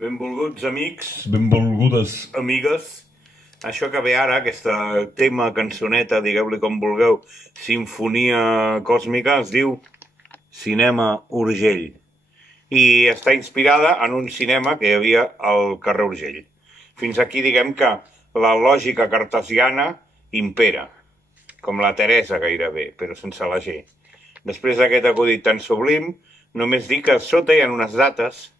Benvolguts amics, benvolgudes amigues. Això que ve ara, aquesta tema, cançoneta, digueu-li com vulgueu, sinfonia còsmica, es diu Cinema Urgell. I està inspirada en un cinema que hi havia al carrer Urgell. Fins aquí diguem que la lògica cartesiana impera, com la Teresa gairebé, però sense la G. Després d'aquest acudit tan sublim, només dic que sota hi ha unes dates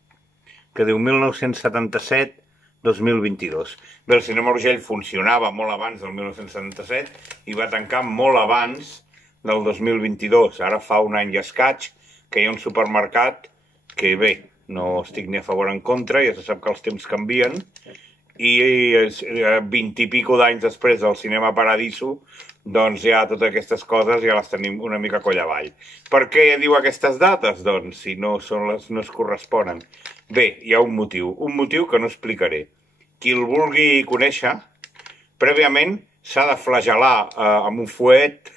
que diu 1977-2022. Bé, el Cinema Urgell funcionava molt abans del 1977 i va tancar molt abans del 2022. Ara fa un any i escaig que hi ha un supermercat que, bé, no estic ni a favor ni en contra, ja se sap que els temps canvien, i 20 i pico d'anys després del Cinema Paradiso, doncs ja totes aquestes coses ja les tenim una mica coll avall. Per què diu aquestes dates? Doncs si no es corresponen. Bé, hi ha un motiu que no explicaré. Qui el vulgui conèixer, prèviament s'ha de flagel·lar amb un fuet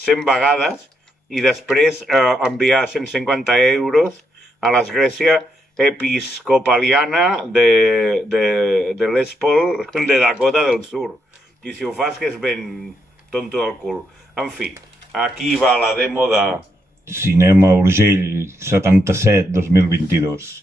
100 vegades i després enviar 150 euros a l'església episcopaliana de l'Espol de Dakota del Sur. I si ho fas, que és ben tonto del cul. En fi, aquí va la demo de Cinema Urgell 77-2022.